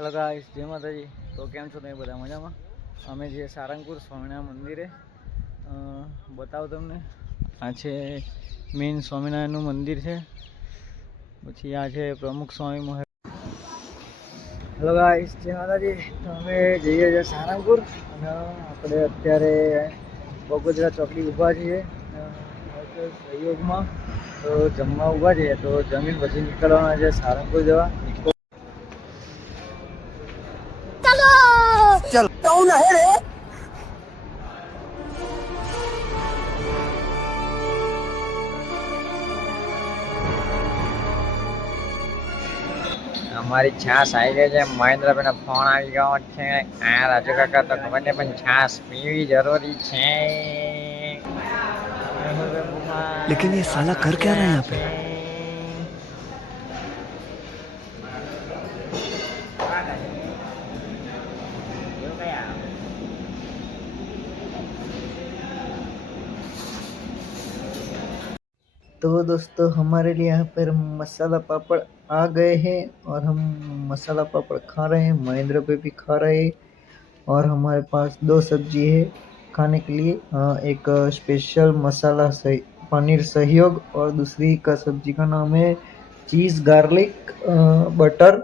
Hello guys, જય માતાજી. તો કેમ છો તમે બધા? મજામાં? અમે જે સારંગપુર સ્વામિનારાયણ મંદિરે બતાવો તમને. આ છે મેઇન સ્વામિનારાયણનું મંદિર છે. પછી આ છે પ્રમુખ સ્વામી મહારાજ. હેલો ગાઈસ, જય માતાજી. તો અમે જઈએ છીએ સારંગપુર અને આપણે અત્યારે બગોદરા ચોકડી ઊભા છીએ સહયોગમાં. તો જમવા ઊભા છીએ, તો જમીન પછી નીકળવાના છે સારંગપુર જવા. चल कौन है रे? અમારી છાસ આવી ગઈ છે. મહેન્દ્રભાઈનો ફોન આવી ગયો છે. આ રાજુ કાકા તો ખબર નહીં પણ છાસ પીવી જરૂરી છે. लेकिन ये साला कर क्या रहा है यहाँ पे? तो दोस्तों, हमारे लिए यहाँ पर मसाला पापड़ आ गए हैं और हम मसाला पापड़ खा रहे हैं। महेंद्र पे भी खा रहे हैं और हमारे पास दो सब्जी है खाने के लिए। एक स्पेशल मसाला पनीर सहयोग और दूसरी का सब्जी का नाम है चीज़ गार्लिक बटर।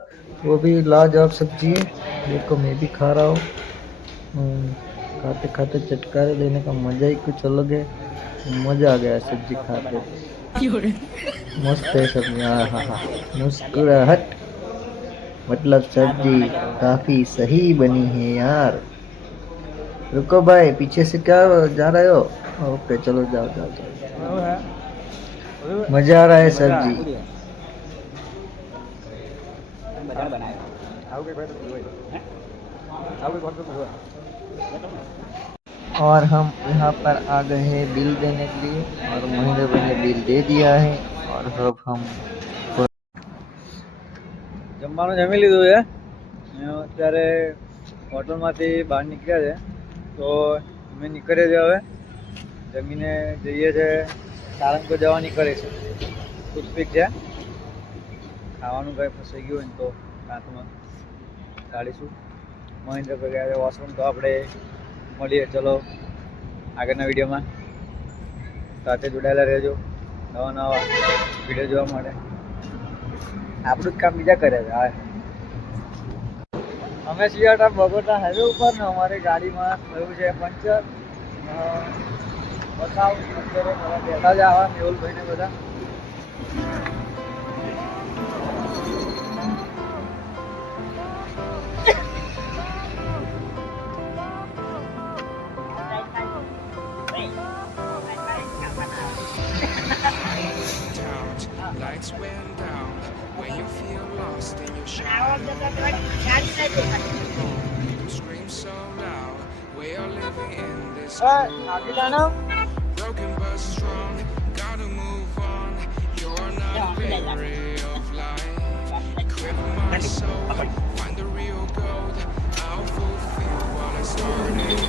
वो भी लाजवाब सब्जी है। देखो, मैं भी खा रहा हूँ। खाते खाते चटकारे लेने का मज़ा ही कुछ अलग है। मज़ा आ गया सब्जी खाते। मस्त है सब्जी। हाँ हाँ हाँ, मुस्कुराहट मतलब सब्जी काफी सही बनी है यार। रुको भाई, पीछे से क्या जा रहे हो? ओके, चलो जाओ जाओ जाओ। मजा आ रहा है सब्जी। और हम यहाँ पर आ गए हैं बिल देने के लिए और महेंद्र भाई ने बिल दे दिया है और अब हम જમવાનું જમી લીધું છે. અત્યારે હોટલમાંથી બહાર નીકળ્યા છે. તો અમે નીકળીએ છીએ હવે. જમીને જઈએ છે સારંગપુર જવા નીકળે છે. ટૂથપીક છે, ખાવાનું કંઈ ફસાઈ ગયું હોય ને તો કાંતમાં કાઢીશું. મહેન્દ્ર ભાઈ ગયા છે વોશરૂમ. તો આપણે મળીએ ચલો આગળના વિડીયોમાં. સાથે જોડાયેલા રહેજો નવા નવા વિડીયો જોવા માટે. આપણું જ કામ બીજા કરે છે. હા, અમે છીએ બગોદરા હાઈવે ઉપર ને અમારી ગાડીમાં થયું છે પંચર. બતાવ અત્યારે બધા બેઠા જ આવા મેહુલભાઈ ને બધા. Lights went down when you feel lost in your shadow. You scream so loud. We are living in this broken but strong. Gotta move on. You're not weary of life. Equip my soul. Find the real gold. I'll fulfill what I started.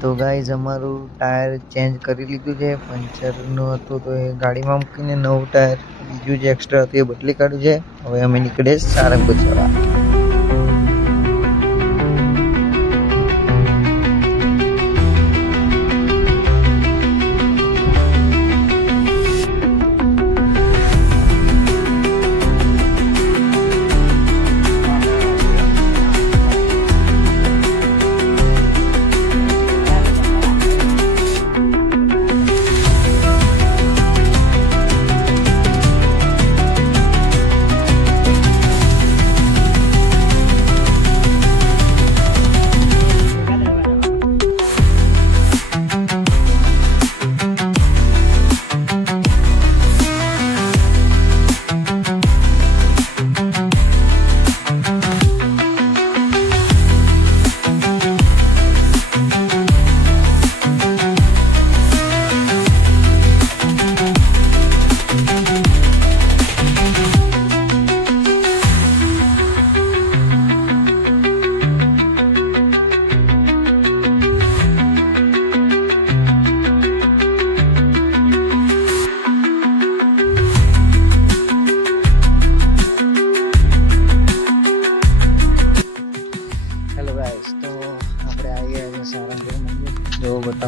તો guys, અમારું tyre change કરી લીધું છે. પંચરનું હતું તો એ ગાડીમાં મૂકીને નવું ટાયર બીજું જે એક્સ્ટ્રા હતું એ બદલી કાઢ્યું છે. હવે અમે નીકળીએ સારંગપુર જવા.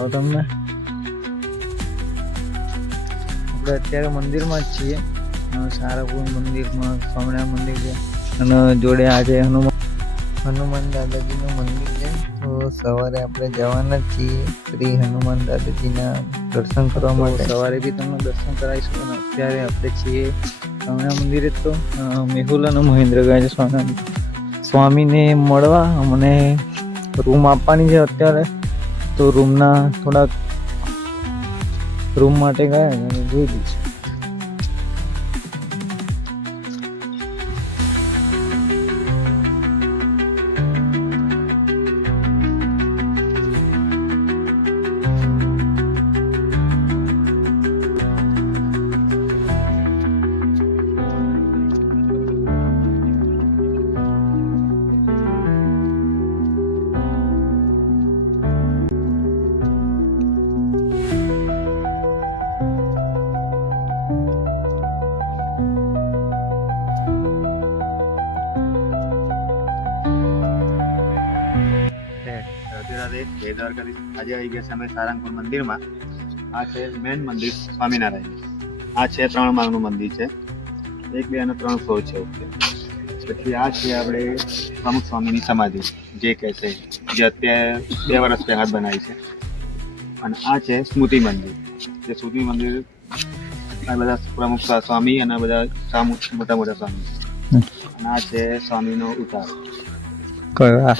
બતાવો તમને. આપણે અત્યારે મંદિરમાં જ છીએ, સારંગપુર મંદિરમાં સ્વામિનારાયણ મંદિર છે અને જોડે આજે હનુમાન દાદાજીનું મંદિર છે. તો સવારે આપણે જવાના જ છીએ શ્રી હનુમાન દાદાજીના દર્શન કરવા માટે. સવારે બી તમને દર્શન કરાવીશું અને અત્યારે આપણે છીએ સ્વામિનારાયણ મંદિરે. તો મેહુલ અને મહેન્દ્ર ગયા છે સ્વામીને મળવા. અમને રૂમ આપવાની છે અત્યારે, તો રૂમ માટે ગયા અને જોઈ લઈશું. જય દ્વારકાધીશ. આજે આવી ગયા છે અમે સારંગપુર મંદિરમાં. આ છે મેન મંદિર સ્વામિનારાયણ. આ છે 3 માળનું મંદિર છે, 1, 2 અને 3 ફ્લોર છે ઉપર. પછી આ છે આપણે પ્રમુખ સ્વામીની સમાધિ, જે કહે છે, જે અત્યારે 2 વર્ષ પહેલાં બનાવી છે. અને આ છે સ્મૃતિ મંદિર. જે સ્મૃતિ મંદિર આ બધા પ્રમુખ સ્વામી અને બધા મોટા મોટા સ્વામી. અને આ છે સ્વામીનો ઉતાર. કયા?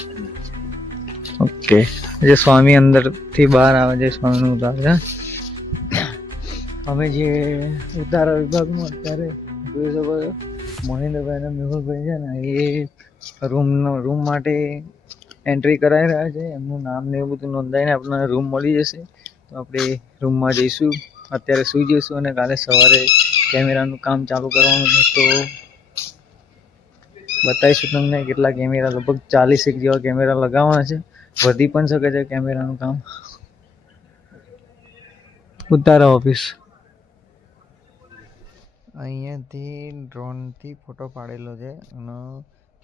ઓકે, જે સ્વામી અંદર થી બહાર આવે છે, સ્વામીનો ઉતાર છે. અમે જે ઉતારા વિભાગમાં અત્યારે જોઈ શકો છો, મહેન્દ્રભાઈ અને મેહુલભાઈ છે ને, એ રૂમ માટે એન્ટ્રી કરાવી રહ્યા છે. એમનું નામ ને એવું બધું નોંધાઈને આપણને રૂમ મળી જશે. તો આપણે રૂમમાં જઈશું, અત્યારે સૂઈ જઈશું અને કાલે સવારે કેમેરાનું કામ ચાલુ કરવાનું છે. તો બતાવીશું તમને કેટલા કેમેરા, લગભગ 40 જેવા કેમેરા લગાવવાના છે. વધી પણ શકે છે કેમેરાનું કામ. ઉતારા ઓફિસ અહીંયાથી ડ્રોનથી ફોટો પાડેલો છે અને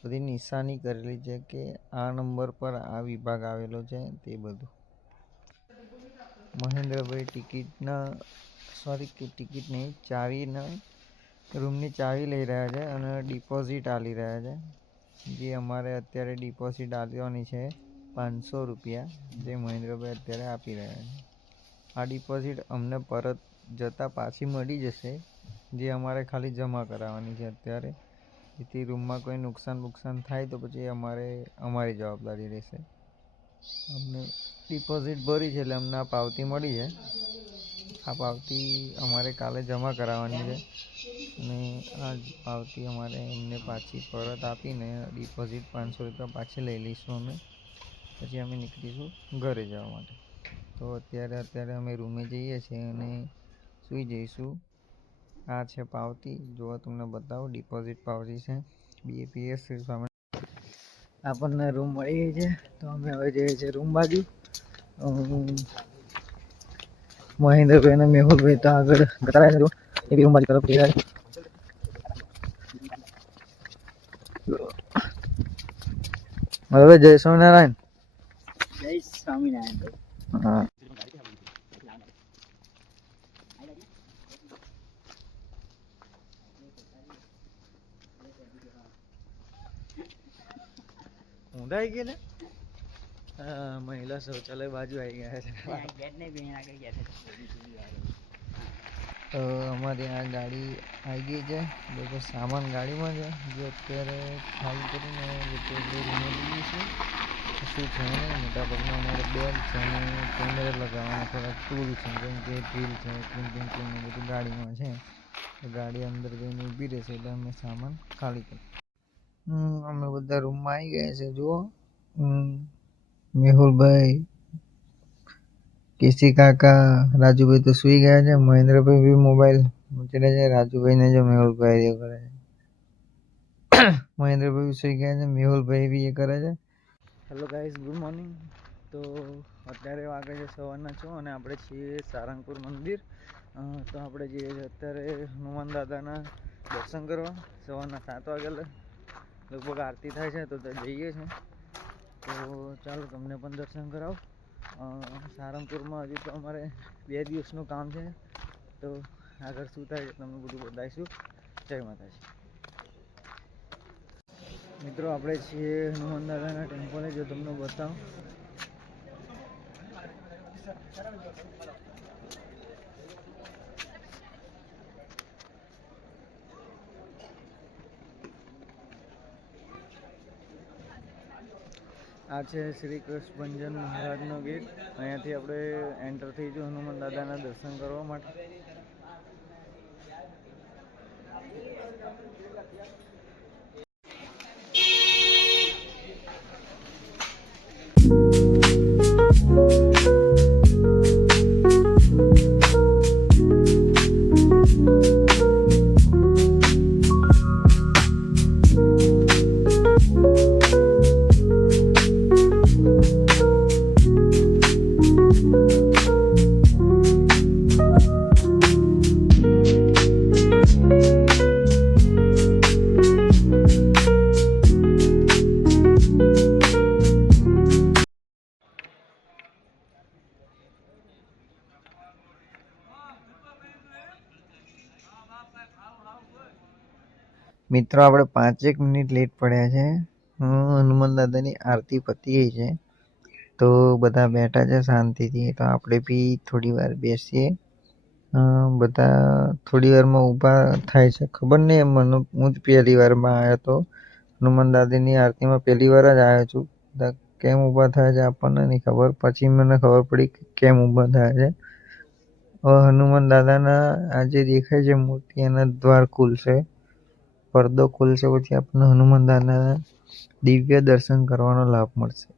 બધી નિશાની કરેલી છે કે આ નંબર પર આ વિભાગ આવેલો છે. તે બધું મહેન્દ્રભાઈ ટિકિટ નહીં, રૂમની ચાવી લઈ રહ્યા છે અને ડિપોઝિટ આલી રહ્યા છે. જે અમારે અત્યારે ડિપોઝિટ આપવાની છે 500 રૂપિયા, જે મહેન્દ્રભાઈ અત્યારે આપી રહ્યા છે. આ ડિપોઝિટ અમને પરત જતાં પાછી મળી જશે, જે અમારે ખાલી જમા કરાવવાની છે અત્યારે. જેથી રૂમમાં કોઈ નુકસાન થાય તો પછી અમારી જવાબદારી રહેશે. અમને ડિપોઝિટ ભરી છે એટલે અમને આ પાવતી મળી છે. આ પાવતી અમારે કાલે જમા કરાવવાની છે અને આ પાવતી અમારે એમને પાછી પરત આપીને ડિપોઝિટ 500 રૂપિયા પાછી લઈ લઈશું અમે. પછી અમે નીકળીશું ઘરે જવા માટે. તો અત્યારે અમે રૂમે જઈએ છીએ અને સૂઈ જઈશું. આ છે પાવતી, જોવા તમને બતાવો, ડિપોઝિટ પાવતી છે BAPS. આપણને રૂમ મળી ગઈ છે, તો અમે હવે જઈએ છીએ રૂમ બાજુ. મહેન્દ્રભાઈ અને મેહુલભાઈ તો આગળ ગતારાય છે, એ રૂમ બાજુ તરફ જઈ રહ્યા છે. હવે જય સ્વામિનારાયણ. જય સ્વામિનારાયણ. હા, ઊંધાઈ ગઈ ને. મહિલા શૌચાલય બાજુ આવી ગયા છે. તો અમારી આ ગાડી આવી ગઈ છે, લોકો સામાન ગાડીમાં છે, જે અત્યારે ખાલી કરીને લોકો રૂમે લઈએ છીએ. શું છે ને, મોટા ભાગના અમારે બેગ છે અને કેમેરા લગાવવાના થોડાક ટૂલ છે, જેમ કે ડ્રીલ છે, ક્લિમ્પિંગ ટૂલ બધું ગાડીમાં છે. તો ગાડી અંદર જઈને ઊભી રહેશે એટલે અમે સામાન ખાલી કરીએ. અમે બધા રૂમમાં આવી ગયા છે. જુઓ, મેહુલભાઈ, કેસી કાકા, રાજુભાઈ તો સુઈ ગયા છે. મહેન્દ્રભાઈ બી મોબાઈલ મૂકીને છે. રાજુભાઈને જો મેહુલભાઈ એ કરે છે. મહેન્દ્રભાઈ બી સુઈ ગયા છે. મેહુલભાઈ બી એ કરે છે. Hello guys, good morning. તો અત્યારે વાગે છે સવારના 6 અને આપણે છીએ સારંગપુર મંદિર. તો આપણે જઈએ છીએ અત્યારે હનુમાન દાદાના દર્શન કરવા. સવારના 7 વાગે લગભગ આરતી થાય છે, તો જઈએ છીએ. તો ચાલો તમને પણ દર્શન કરાવો. સારંગપુરમાં હજી તો અમારે 2 દિવસનું કામ છે, તો આગળ શું થાય છે તમને બધું બતાવીશું. જય માતાજી. મિત્રો આપણે છીએ હનુમાન દાદાના ટેમ્પલે, જો તમને બતાવું. આ છે શ્રી કૃષ્ણ ભંજન મહારાજનો ગેટ. અહીંયાથી આપણે એન્ટર થઈશું હનુમાન દાદાના દર્શન કરવા માટે. મિત્રો આપણે 5 મિનિટ લેટ પડ્યા છે. હનુમાન દાદાની આરતી પતી ગઈ છે, તો બધા બેઠા છે શાંતિથી. તો આપણે બી થોડી વાર બેસીએ. બધા થોડી વારમાં ઊભા થાય છે, ખબર નહીં. મને હું જ પહેલી વારમાં આવ્યો હતો હનુમાન દાદાની આરતીમાં, પહેલી વાર જ આવ્યો છું. બધા કેમ ઊભા થાય છે આપણને નહીં ખબર. પછી મને ખબર પડી કે કેમ ઊભા થાય છે. હનુમાન દાદાના આ જે દેખાય છે મૂર્તિ, એના દ્વાર ખુલશે, પડદો ખુલશે, પછી આપણને હનુમાન દાદાના દિવ્ય દર્શન કરવાનો લાભ મળશે.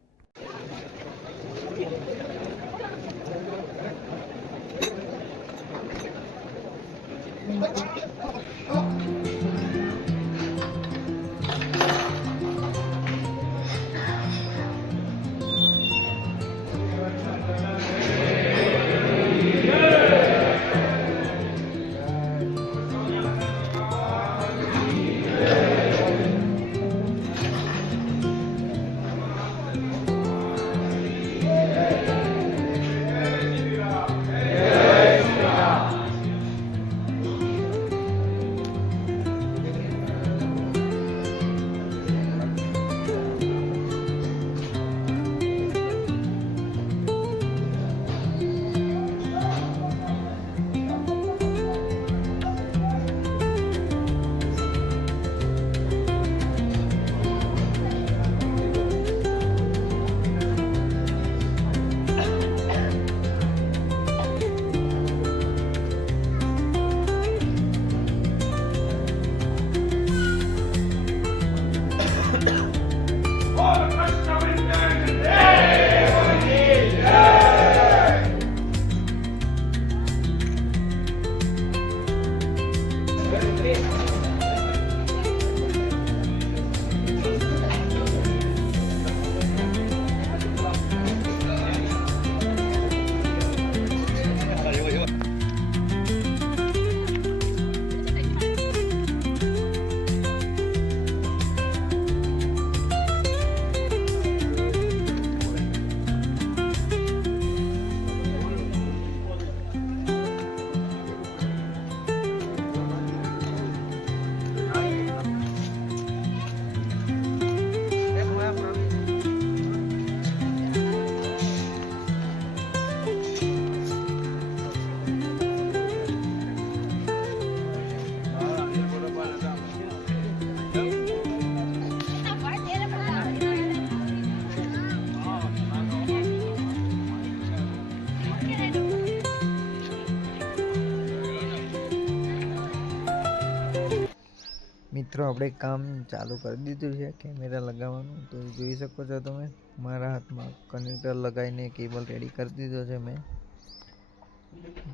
મિત્રો આપણે કામ ચાલુ કરી દીધું છે કેમેરા લગાવવાનું. તો જોઈ શકો છો તમે, મારા હાથમાં કનેક્ટર લગાવીને કેબલ રેડી કરી દીધો છે મેં,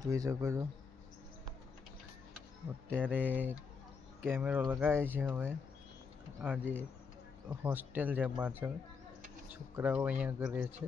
જોઈ શકો છો. અત્યારે કેમેરો લગાવે છે. હવે આ જે હોસ્ટેલ છે પાછળ, છોકરાઓ અહીંયા કરે છે.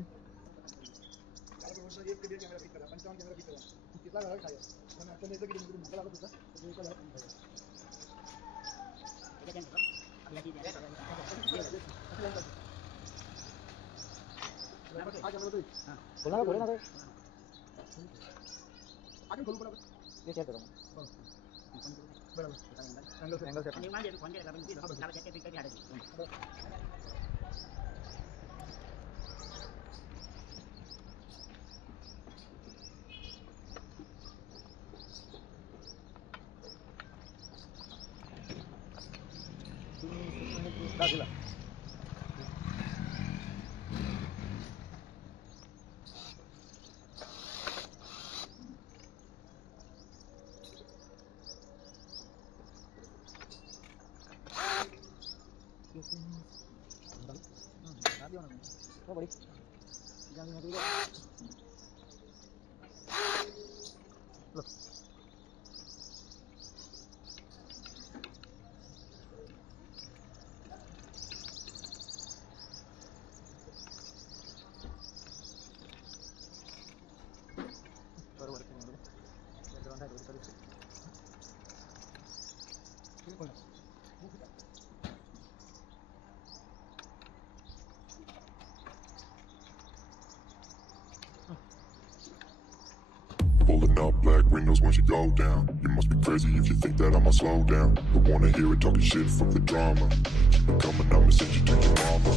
Pulling up black windows once you go down. You must be crazy if you think that I'ma slow down. Don't wanna hear it talking shit, fuck the drama. Keep it coming, I'ma send you to your mama.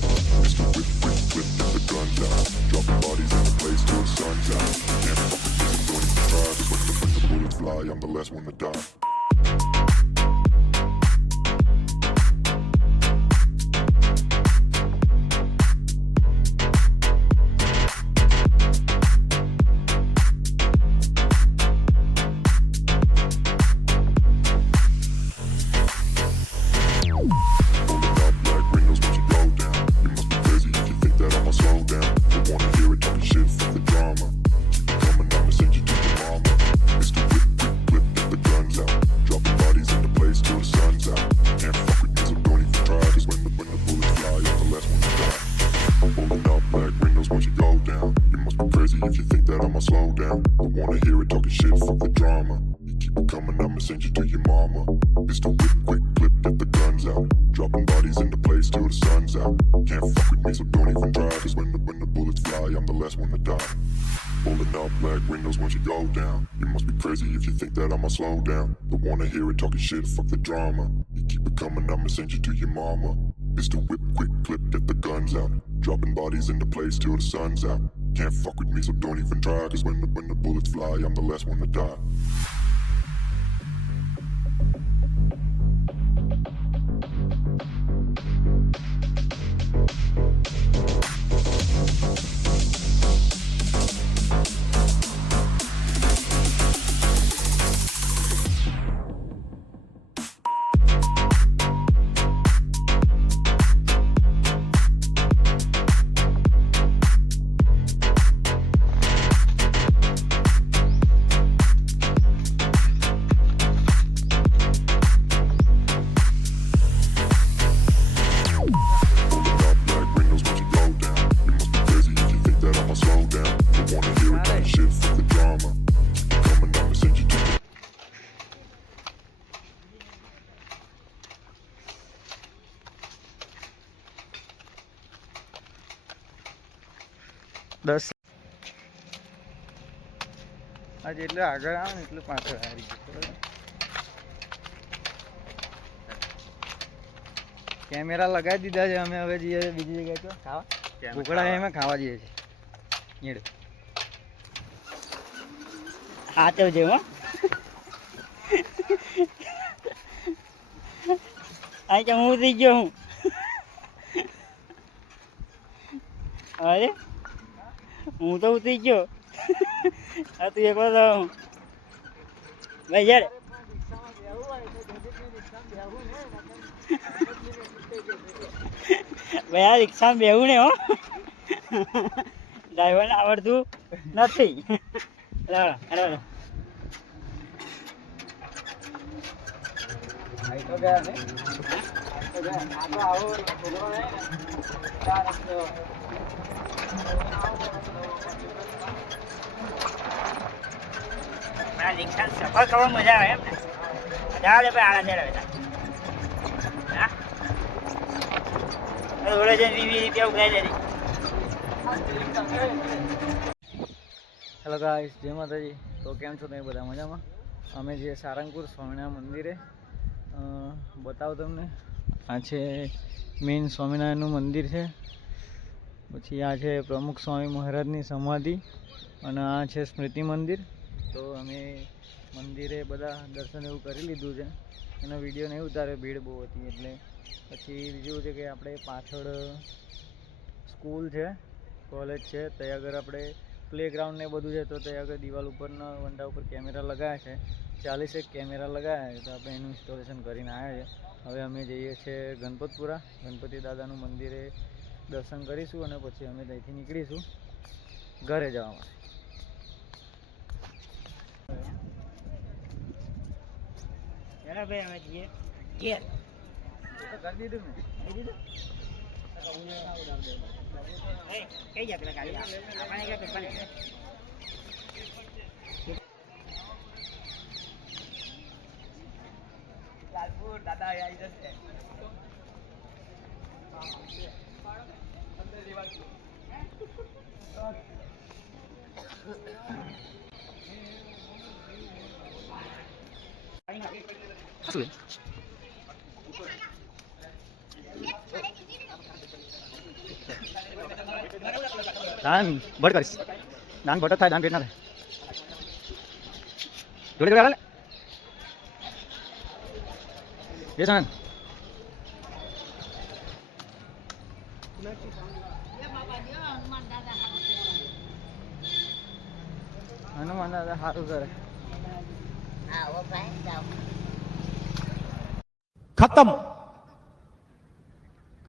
Mr. Whip, whip, whip, get the guns out. Dropping bodies in the place till the sun's out. Can't fuck with this, I'm going to try. Cause when the bullets fly, I'm the last one to die. If you think that I'ma slow down, don't wanna hear it talking shit, fuck the drama. You keep it coming, I'ma send you to your mama. It's the whip, quick clip, get the guns out. Dropping bodies into place till the sun's out. Can't fuck with me, so don't even try. Cause when the bullets fly, I'm the last one to die. Pulling up black windows once you go down. You must be crazy if you think that I'ma slow down. Don't wanna hear it talking shit, fuck the drama. You keep it coming, I'ma send you to your mama. It's the whip, quick clip, get the guns out. Dropping bodies into place till the sun's out. Can't fuck with me, so don't even try. Cause when the bullets fly, I'm the last one to die. દસ આ જેટલું આગળ આવે ને એટલું પાછળ હારી ગયું. કેમેરા લગાવી દીધા છે અમે. હવે જઈએ બીજી જગ્યાએ તો ખાવા ઢોકળા એમાં ખાવા જઈએ છીએ. હા તો જે હો આ હું થઈ ગયો હું. અરે હું તો ઉતરી ગયો. આ તું એક વાર ભાઈ યાર ભાઈ આ રિક્ષામાં બેવું ને હો. ડ્રાઈવરને આવડતું નથી. તો ગયા ને આવો છોકરો ને રિક્ષા સફર કરવા મજા આવે એમ ને. મજા આવે ભાઈ આળા જરા હા જોડે જઈને 20 રૂપિયા ઉઘરાઈ દે. હેલો ગાઈસ, જય માતાજી. તો કેમ છો તમે બધા? મજામાં? અમે જે સારંગપુર સ્વામિનારાયણ મંદિરે બતાવો તમને. આ છે મેઇન સ્વામિનારાયણનું મંદિર છે. પછી આ છે પ્રમુખ સ્વામી મહારાજની સમાધિ અને આ છે સ્મૃતિ મંદિર. તો અમે મંદિરે બધા દર્શન એવું કરી લીધું છે. એનો વિડીયો નહીં ઉતાર્યો, ભીડ બહુ હતી એટલે. પછી બીજું છે કે આપણે પાછળ સ્કૂલ છે, કોલેજ છે, ત્યાં આગળ આપણે પ્લેગ્રાઉન્ડ ને બધું છે. તો ત્યાં આગળ દિવાલ ઉપરના વંડા ઉપર કેમેરા લગાવ્યા છે, 40 કેમેરા લગાવ્યા છે. તો આપણે એનું ઇન્સ્ટોલેશન કરીને આવ્યા છે. હવે અમે જઈએ છીએ ગણપતપુરા, ગણપતિ દાદાનું મંદિરે દર્શન કરીશું અને પછી અમે ત્યાંથી નીકળીશું ઘરે જવા માટે. ભાઈ અમે જઈએ ઘેર. કરી દીધું ને? કઈ જાય પેલા ગાડી આપણે ક્યાં પેપર લાલપુર દાદા આવી જશે. દાન ભટ કરીશ, દાન ભટ થાય, દાન ભેટ ના થાય. જોડે જોડે હાલે બેસાન. હનુમાન દાદા સારું કરે. खत्म.